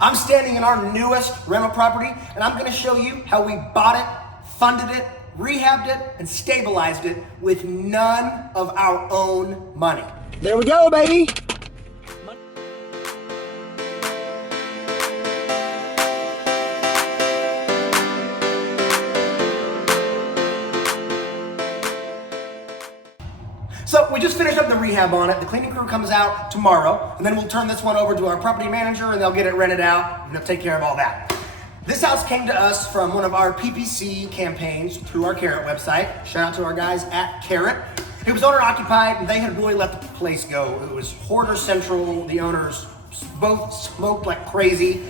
I'm standing in our newest rental property, and I'm gonna show you how we bought it, funded it, rehabbed it, and stabilized it with none of our own money. There we go, baby. So we just finished up the rehab on it. The cleaning crew comes out tomorrow, and then we'll turn this one over to our property manager, and they'll get it rented out, and they'll take care of all that. This house came to us from one of our PPC campaigns through our Carrot website. Shout out to our guys at Carrot. It was owner occupied, and they had really let the place go. It was hoarder central. The owners both smoked like crazy.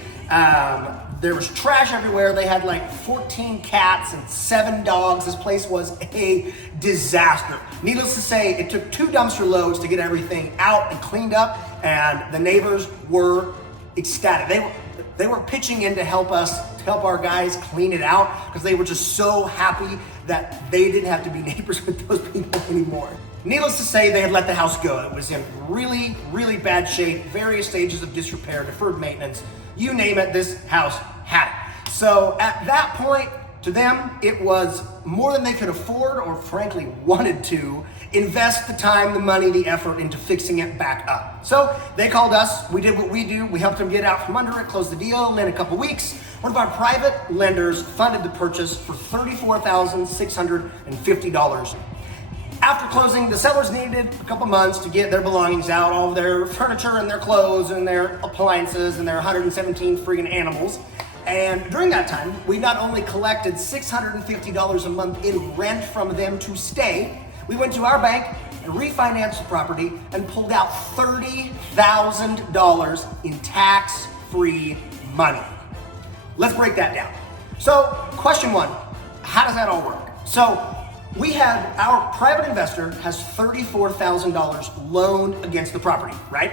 There was trash everywhere. They had like 14 cats and 7 dogs. This place was a disaster. Needless to say, it took 2 dumpster loads to get everything out and cleaned up, and the neighbors were ecstatic. They were pitching in to help us, to help our guys clean it out, because they were just so happy that they didn't have to be neighbors with those people anymore. Needless to say, they had let the house go. It was in really, really bad shape, various stages of disrepair, deferred maintenance, you name it, this house had it. So at that point, to them, it was more than they could afford or frankly wanted to invest the time, the money, the effort into fixing it back up. So they called us, we did what we do, we helped them get out from under it, close the deal, and in a couple weeks, one of our private lenders funded the purchase for $34,650. After closing, the sellers needed a couple months to get their belongings out, all of their furniture and their clothes and their appliances and their 117 friggin' animals. And during that time, we not only collected $650 a month in rent from them to stay, we went to our bank and refinanced the property and pulled out $30,000 in tax-free money. Let's break that down. So, question 1, how does that all work? So, we had, our private investor has $34,000 loaned against the property, right?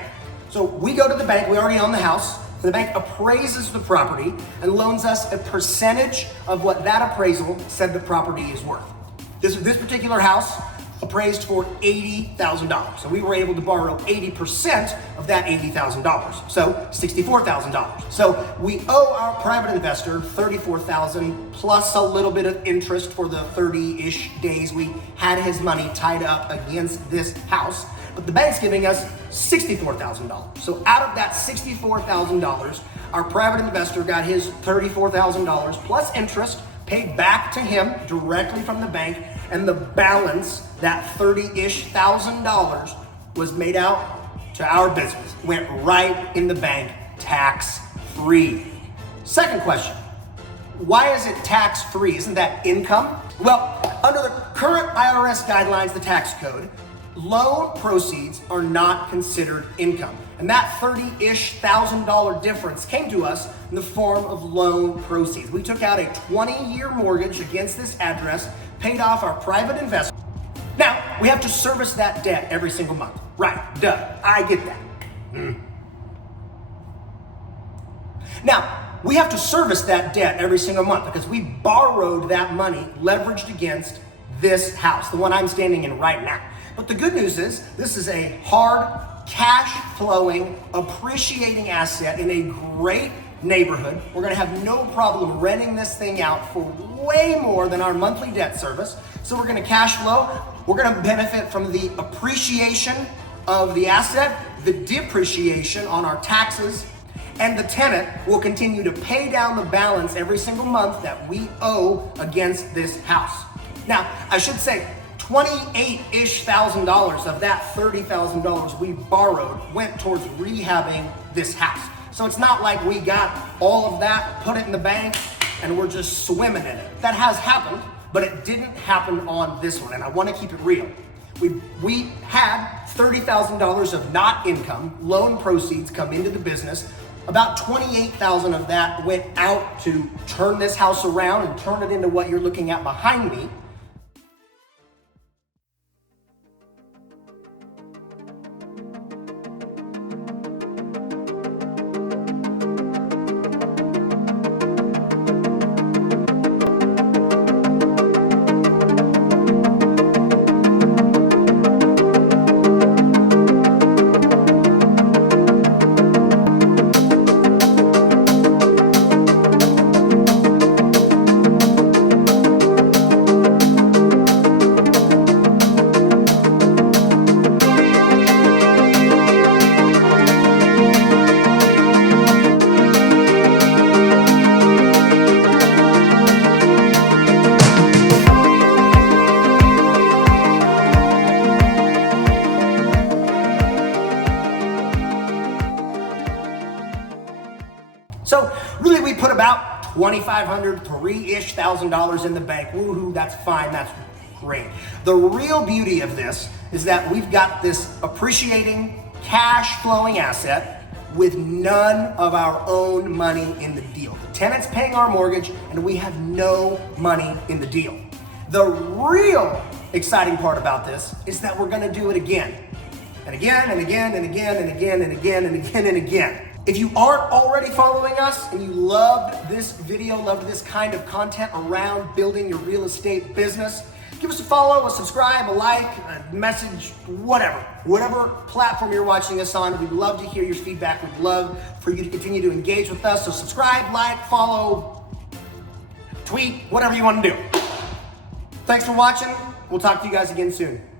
So we go to the bank, we already own the house, the bank appraises the property and loans us a percentage of what that appraisal said the property is worth. This particular house appraised for $80,000. So we were able to borrow 80% of that $80,000. So $64,000. So we owe our private investor $34,000 plus a little bit of interest for the 30-ish days we had his money tied up against this house. But the bank's giving us $64,000. So out of that $64,000, our private investor got his $34,000 plus interest paid back to him directly from the bank, and the balance, that $30-ish thousand, was made out to our business. Went right in the bank, tax-free. Second question, why is it tax-free? Isn't that income? Well, under the current IRS guidelines, the tax code, loan proceeds are not considered income. And that $30-ish thousand difference came to us in the form of loan proceeds. We took out a 20-year mortgage against this address, paid off our private investment. Now, we have to service that debt every single month. Right, duh, I get that. Now, we have to service that debt every single month because we borrowed that money leveraged against this house, the one I'm standing in right now. But the good news is, this is a hard, cash-flowing, appreciating asset in a great neighborhood. We're gonna have no problem renting this thing out for way more than our monthly debt service. So we're gonna cash flow, we're gonna benefit from the appreciation of the asset, the depreciation on our taxes, and the tenant will continue to pay down the balance every single month that we owe against this house. Now, I should say, $28-ish thousand of that $30,000 we borrowed went towards rehabbing this house. So it's not like we got all of that, put it in the bank, and we're just swimming in it. That has happened, but it didn't happen on this one, and I want to keep it real. We had $30,000 of not income, loan proceeds come into the business. About $28,000 of that went out to turn this house around and turn it into what you're looking at behind me. So really we put about $2,500, $3,000-ish in the bank. Woohoo, that's fine, that's great. The real beauty of this is that we've got this appreciating, cash flowing asset with none of our own money in the deal. The tenant's paying our mortgage and we have no money in the deal. The real exciting part about this is that we're gonna do it again. And again, and again, and again, and again, and again, and again, and again. If you aren't already following us and you loved this video, loved this kind of content around building your real estate business, give us a follow, a subscribe, a like, a message, whatever. Whatever platform you're watching us on, we'd love to hear your feedback. We'd love for you to continue to engage with us. So subscribe, like, follow, tweet, whatever you want to do. Thanks for watching. We'll talk to you guys again soon.